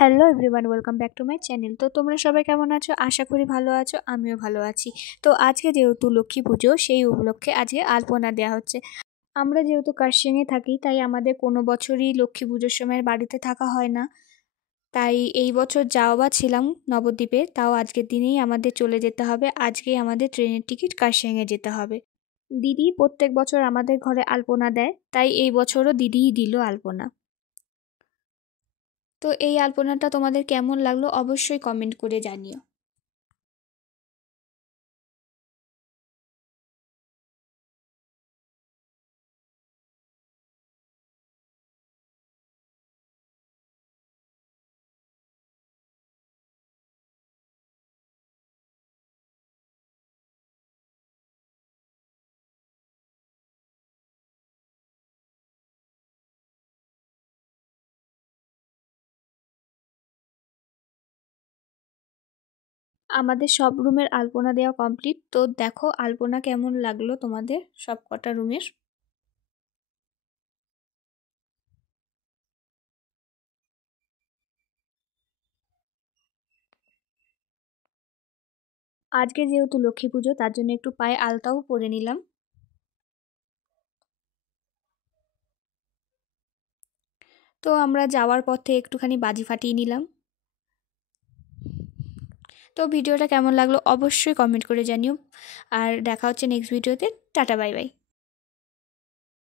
Hello everyone, welcome back to my channel. তো তোমরা সবাই কেমন আছো? আশা করি ভালো আছো, আমিও ভালো আছি। তো আজকে যেহেতু লক্ষ্মী পুজো, সেই উপলক্ষে আজকে আলপনা দেওয়া হচ্ছে। আমরা যেহেতু কার্শিয়াংয়ে থাকি, তাই আমাদের কোনো বছরই লক্ষ্মী পুজোর সময় বাড়িতে থাকা হয় না। তাই এই বছর যাও বা ছিলাম নবদ্বীপে, তাও আজকের দিনেই আমাদের চলে যেতে হবে। আজকেই আমাদের ট্রেনের টিকিট কার্শিয়াংয়ে যেতে হবে। দিদি প্রত্যেক বছর আমাদের ঘরে আলপনা দেয়, তাই এই বছরও দিদিই দিল আলপনা। তো এই আলপনাটা তোমাদের কেমন লাগলো অবশ্যই কমেন্ট করে জানিও। আমাদের সব রুমের আলপনা দেওয়া কমপ্লিট। তো দেখো আলপনা কেমন লাগলো তোমাদের সব কটা রুমের। আজকে যেহেতু লক্ষ্মী পুজো, তার জন্য একটু পায়ে আলতাও পরে নিলাম। তো আমরা যাওয়ার পথে একটুখানি বাজি ফাটিয়ে নিলাম। তো ভিডিওটা কেমন লাগলো অবশ্যই কমেন্ট করে জানিও। আর দেখা হচ্ছে নেক্সট ভিডিওতে। Tata, bye bye.